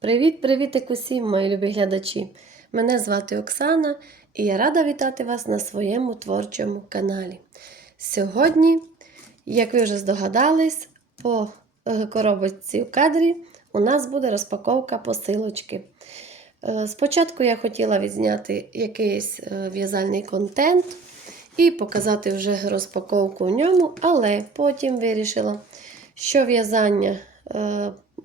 Привіт-привітик усім, мої любі глядачі! Мене звати Оксана і я рада вітати вас на своєму творчому каналі. Сьогодні, як ви вже здогадались, по е, коробочці в кадрі у нас буде розпаковка посилочки. Е, Спочатку я хотіла відзняти якийсь е, в'язальний контент і показати вже розпаковку в ньому, але потім вирішила, що в'язання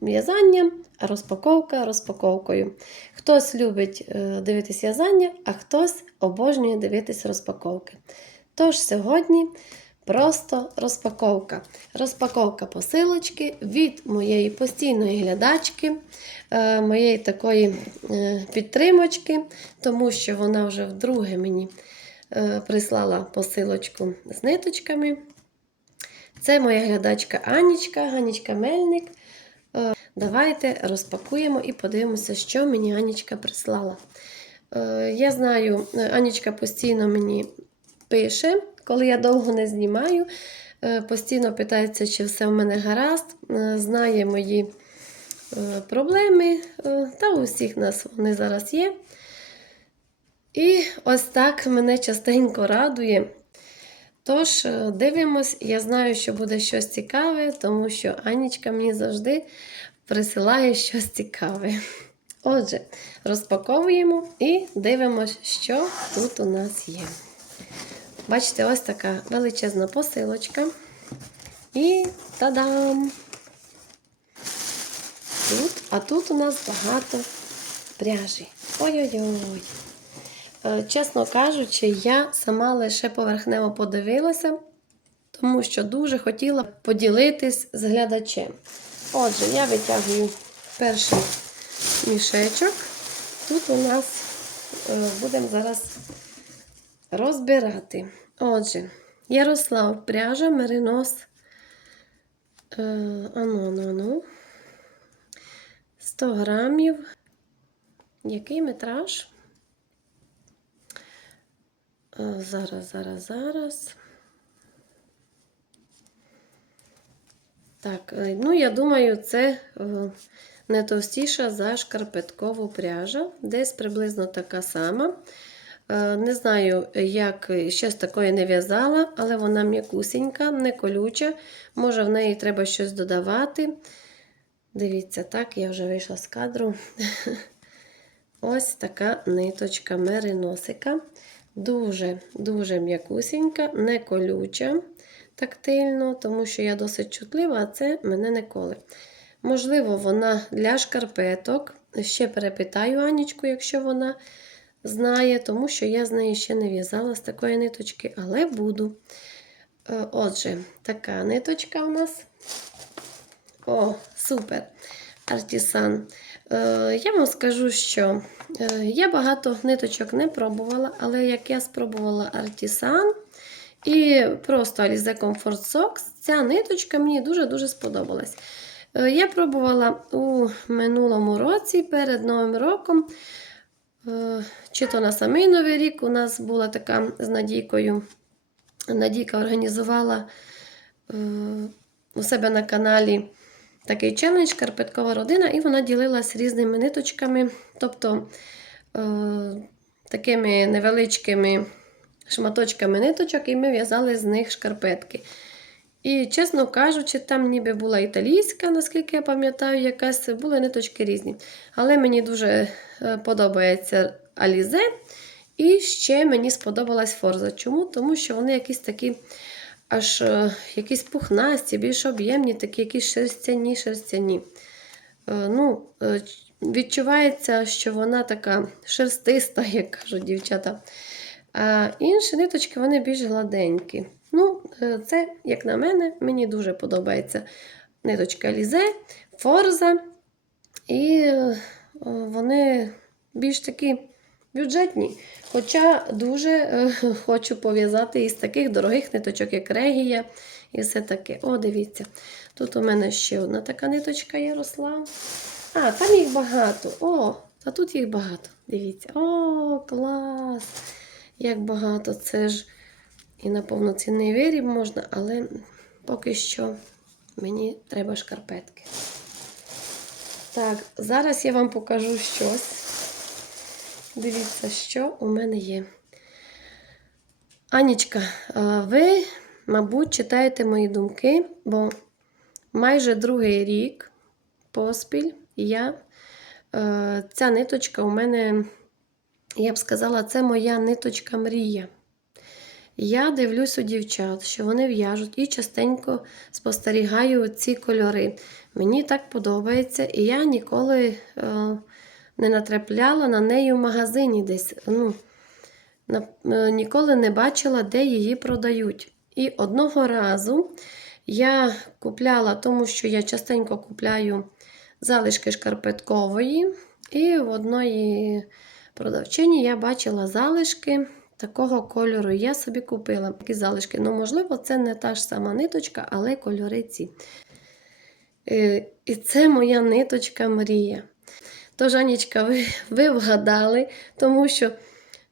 в'язанням, а розпаковка розпаковкою. Хтось любить е, дивитись в'язання, а хтось обожнює дивитись розпаковки. Тож сьогодні просто розпаковка. Розпаковка посилочки від моєї постійної глядачки, е, моєї такої е, підтримочки, тому що вона вже вдруге мені прислала посилочку з ниточками. Це моя глядачка Анічка, Анічка Мельник. Давайте розпакуємо і подивимося, що мені Анічка прислала. Е, Я знаю, е, Анічка постійно мені пише, коли я довго не знімаю. Е, Постійно питається, чи все в мене гаразд, знає мої проблеми, та у всіх нас вони зараз є. І ось так мене частенько радує. Тож, дивимось, я знаю, що буде щось цікаве, тому що Анічка мені завжди присилає щось цікаве. Отже, розпаковуємо і дивимося, що тут у нас є. Бачите, ось така величезна посилочка. І та-дам! Тут, а тут у нас багато пряжі. Ой-ой-ой! Е, Чесно кажучи, я сама лише поверхнево подивилася, тому що дуже хотіла поділитись з глядачем. Отже, я витягую перший мішечок. Тут у нас е, будемо зараз розбирати. Отже, Ярослав пряжа, меринос. Е, ану, ану, ану. 100 грамів. Який метраж? Е, Зараз, зараз, зараз. Так, е, ну я думаю, це е, не товстіша за шкарпеткову пряжа, десь приблизно така сама. Е, Не знаю, як ще з такої не в'язала, але вона м'якусенька, не колюча. Може, в неї треба щось додавати. Дивіться, так, я вже вийшла з кадру. Ось така ниточка мериносика. Дуже-дуже м'якусенька, не колюча тактильно, тому що я досить чутлива, а це мене не коле. Можливо, вона для шкарпеток. Ще перепитаю Анічку, якщо вона знає, тому що я з неї ще не в'язала з такої ниточки, але буду. Е, Отже, така ниточка у нас. О, супер! Артісан. Е, Я вам скажу, що е, я багато ниточок не пробувала, але як я спробувала Артісан і просто Alize Comfort Socks, ця ниточка мені дуже-дуже сподобалась. Е, Я пробувала у минулому році перед Новим роком. Е, Чи то на самий Новий рік у нас була така з Надійкою. Надійка організувала е, у себе на каналі такий челендж Карпеткова родина, і вона ділилась різними ниточками, тобто такими невеличкими шматочками ниточок, і ми в'язали з них шкарпетки. І, чесно кажучи, там ніби була італійська, наскільки я пам'ятаю, якась були ниточки різні. Але мені дуже е, подобається Алізе. І ще мені сподобалась форза. Чому? Тому що вони якісь такі аж е, якісь пухнасті, більш об'ємні, такі якісь шерстяні, шерстяні. Е, ну, Відчувається, що вона така шерстиста, як кажуть дівчата. А інші ниточки вони більш гладенькі. Ну, е, Це, як на мене, мені дуже подобається ниточка Лізе, Форза. І е, вони більш такі бюджетні. Хоча дуже е, хочу пов'язати із таких дорогих ниточок, як Регія і все таке. О, дивіться. Тут у мене ще одна така ниточка Ярослав. А, там їх багато. О, та тут їх багато. Дивіться. О, клас! Як багато. Це ж і на повноцінний виріб можна, але поки що мені треба шкарпетки. Так, зараз я вам покажу щось. Дивіться, що у мене є. Анічка, ви, мабуть, читаєте мої думки, бо майже другий рік поспіль я. е, Ця ниточка у мене, я б сказала, це моя ниточка мрія. Я дивлюсь у дівчат, що вони в'яжуть і частенько спостерігаю ці кольори. Мені так подобається, і я ніколи е, не натрапляла на неї в магазині десь. Ну, на, е, ніколи не бачила, де її продають. І одного разу я купляла, тому що я частенько купляю залишки шкарпеткової, і в одної продавчині я бачила залишки такого кольору. Я собі купила такі залишки. Ну, можливо, це не та ж сама ниточка, але кольори ці. Е, І це моя ниточка мрія. Тож, Анічка, ви, ви вгадали, тому що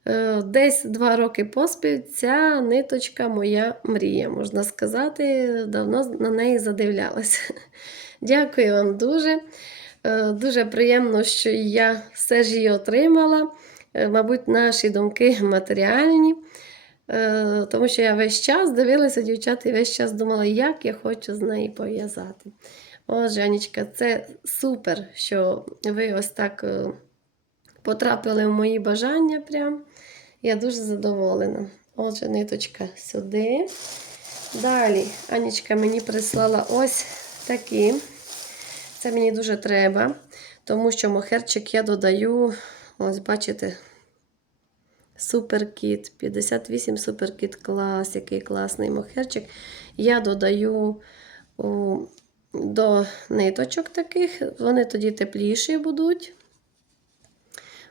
е, десь два роки поспіль ця ниточка моя мрія, можна сказати, давно на неї задивлялася. Дякую вам дуже. Е, Дуже приємно, що я все ж її отримала. Е, Мабуть, наші думки матеріальні. Е, Тому що я весь час дивилася дівчат і весь час думала, як я хочу з неї пов'язати. Отже, Анічка, це супер, що ви ось так потрапили в мої бажання. Прям. Я дуже задоволена. Отже, ниточка сюди. Далі Анічка мені прислала ось такі. Це мені дуже треба, тому що мохерчик я додаю, ось бачите, суперкіт, 58 суперкіт клас, який класний мохерчик. Я додаю у, до ниточок таких, вони тоді тепліші будуть.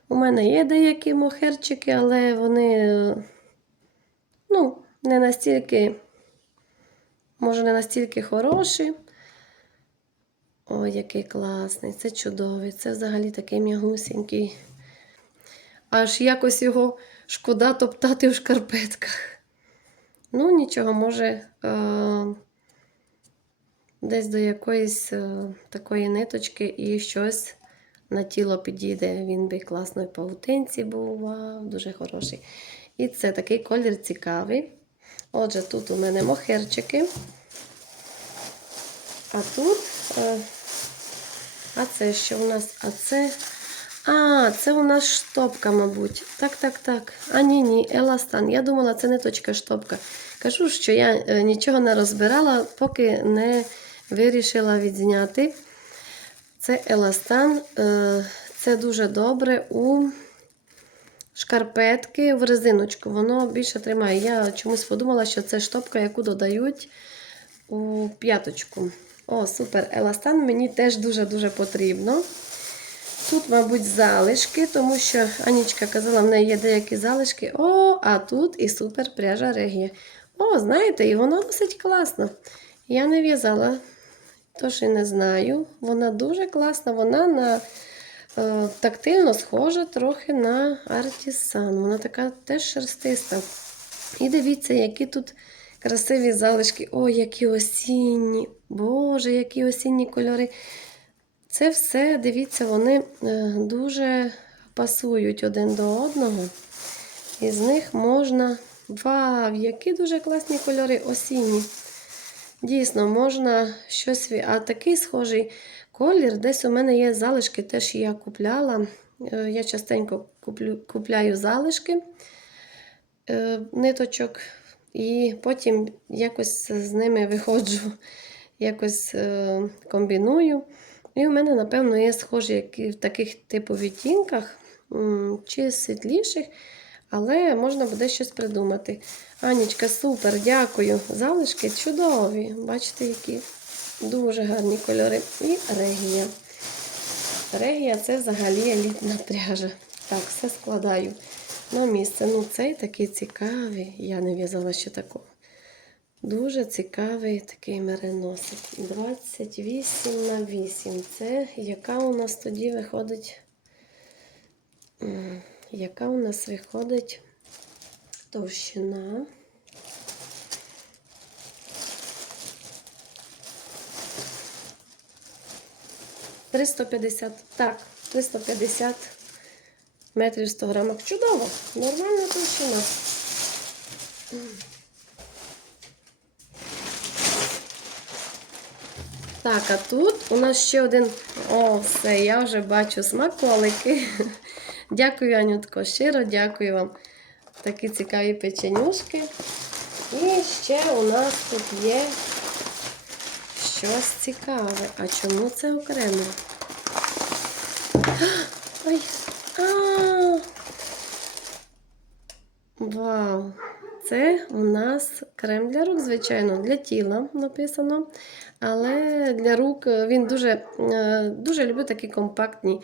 У мене є деякі мохерчики, але вони ну, не настільки, може, не настільки хороші. Ой, який класний, це чудовий, це взагалі такий м'ягусенький. Аж якось його шкода топтати в шкарпетках. Ну, нічого, може, е- десь до якоїсь е- такої ниточки і щось на тіло підійде. Він би класної павутинці був. Вау, дуже хороший. І це такий колір цікавий. Отже, тут у мене мохерчики. А тут. Е, а це що у нас? А це. А, це у нас штопка, мабуть. Так, так, так. А ні, ні, еластан. Я думала, це не точка штопка. Кажу, що я е, нічого не розбирала, поки не вирішила відзняти. Це еластан. Е, це дуже добре у шкарпетки в резиночку. Воно більше тримає. Я чомусь подумала, що це штопка, яку додають у п'яточку. О, супер! Еластан мені теж дуже-дуже потрібно. Тут, мабуть, залишки, тому що Анічка казала, в неї є деякі залишки. О, а тут і супер пряжа регія. О, знаєте, і воно досить класно. Я не в'язала, тож і не знаю. Вона дуже класна, вона на е, тактильно схожа трохи на артісан. Вона така теж шерстиста. І дивіться, які тут красиві залишки. О, які осінні. Боже, які осінні кольори. Це все, дивіться, вони е, дуже пасують один до одного. І з них можна. Вау, які дуже класні кольори осінні. Дійсно, можна щось. А такий схожий колір. Десь у мене є залишки, теж я купляла. Е, Я частенько куплю, купляю залишки е, ниточок, і потім якось з ними виходжу, якось е, комбіную. І у мене, напевно, є схожі які в таких типу відтінках, чи світліших, але можна буде щось придумати. Анічка, супер, дякую. Залишки чудові. Бачите, які дуже гарні кольори. І регія. Регія це взагалі елітна пряжа. Так, все складаю на місце. Ну, цей такий цікавий. Я не в'язала ще такого. Дуже цікавий такий мереносик. 28 на 8. Це яка у нас тоді виходить? Яка у нас виходить товщина? 350, так, 350 метрів 100 грамах. Чудово, нормальна товщина. Так, а тут у нас ще один. О, все, я вже бачу смаколики. Дякую, Анютко, щиро дякую вам. Такі цікаві печенюшки. І ще у нас тут є щось цікаве. А чому це окремо? Ой. А! Вау! Це у нас крем для рук, звичайно, для тіла написано. Але для рук він дуже, е, дуже люблю такі компактні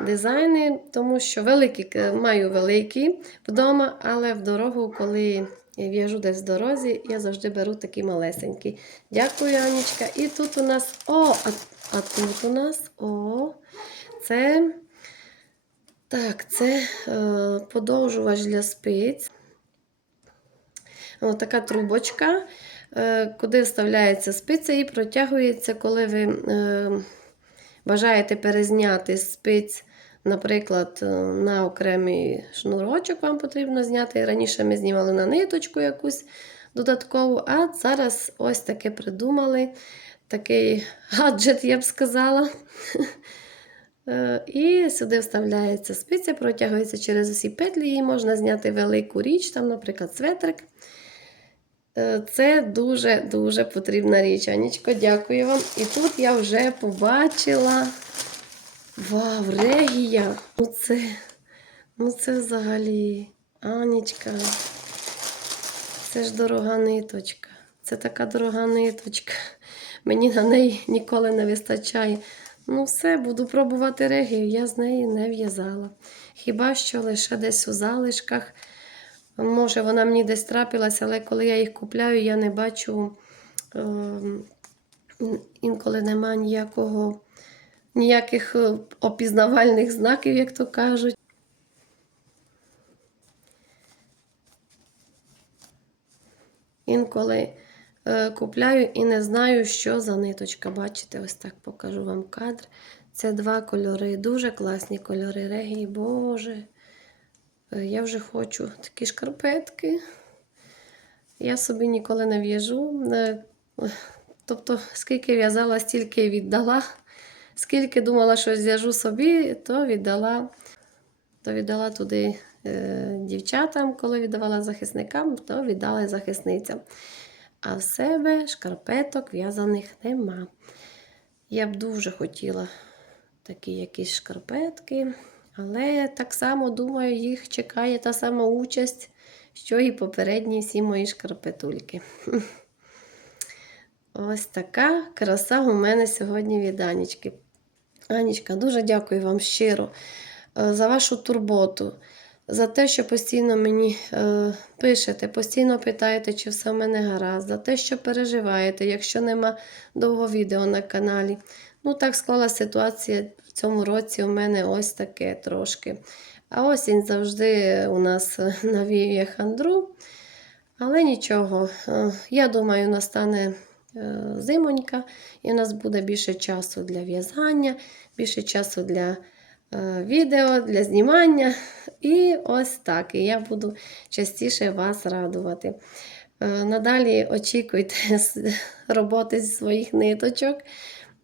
дизайни, тому що великі, е, маю великі вдома, але в дорогу, коли в'яжу десь в дорозі, я завжди беру такі малесенькі. Дякую, Анічка. І тут у нас, о, а, а тут у нас, о, це. Так, це е, подовжувач для спиць. Ось така трубочка, е, куди вставляється спиця і протягується, коли ви е, бажаєте перезняти спиць, наприклад, е, на окремий шнурочок вам потрібно зняти. Раніше ми знімали на ниточку якусь додаткову, а зараз ось таке придумали. Такий гаджет, я б сказала. І сюди вставляється спиця, протягується через усі петлі, і можна зняти велику річ, там, наприклад, светрик. Е, Це дуже-дуже потрібна річ. Анічко, дякую вам. І тут я вже побачила. Вау, регія! Ну це, ну це взагалі, Анічка. Це ж дорога ниточка. Це така дорога ниточка. Мені на неї ніколи не вистачає. Ну, все, буду пробувати регію. Я з неї не в'язала. Хіба що лише десь у залишках. Може, вона мені десь трапилася, але коли я їх купляю, я не бачу, е, інколи нема ніякого, ніяких е, опізнавальних знаків, як то кажуть. Інколи е, купляю і не знаю, що за ниточка. Бачите, ось так покажу вам кадр. Це два кольори, дуже класні кольори регії, Боже. Е, Я вже хочу такі шкарпетки. Я собі ніколи не в'яжу. Е, Тобто, скільки в'язала, стільки віддала. Скільки думала, що зв'яжу собі, то віддала, то віддала туди е, дівчатам, коли віддавала захисникам, то віддала захисницям. А в себе шкарпеток в'язаних нема. Я б дуже хотіла такі якісь шкарпетки. Але так само, думаю, їх чекає та сама участь, що і попередні всі мої шкарпетульки. Ось така краса у мене сьогодні від Анічки. Анічка, дуже дякую вам щиро е, за вашу турботу, за те, що постійно мені е, пишете, постійно питаєте, чи все в мене гаразд, за те, що переживаєте, якщо нема довго відео на каналі. Ну, так склала ситуація в цьому році у мене ось таке трошки. А осінь завжди у нас навіює хандру. Але нічого, е, я думаю, настане е, зимонька, і у нас буде більше часу для в'язання, більше часу для е, відео, для знімання. І ось так. І я буду частіше вас радувати. Надалі очікуйте роботи зі своїх ниточок.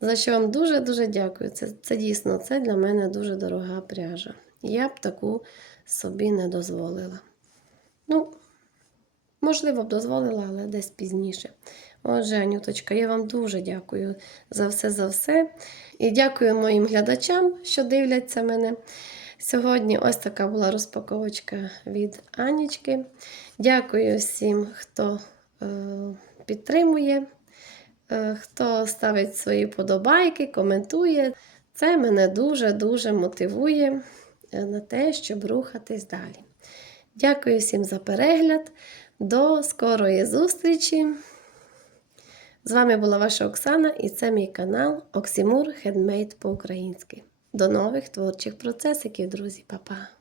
За що вам дуже-дуже дякую. Це це дійсно це для мене дуже дорога пряжа. Я б таку собі не дозволила. Ну, можливо, б дозволила, але десь пізніше. Отже, Анюточка, я вам дуже дякую за все за все. І дякую моїм глядачам, що дивляться мене. Сьогодні ось така була розпаковочка від Анічки. Дякую всім, хто е, підтримує. Е, хто ставить свої подобайки, коментує. Це мене дуже-дуже мотивує е, на те, щоб рухатись далі. Дякую всім за перегляд. До скорої зустрічі! З вами була ваша Оксана і це мій канал Оксімур Хендмейд по-українськи. До нових творчих процесиків, друзі, Па-па!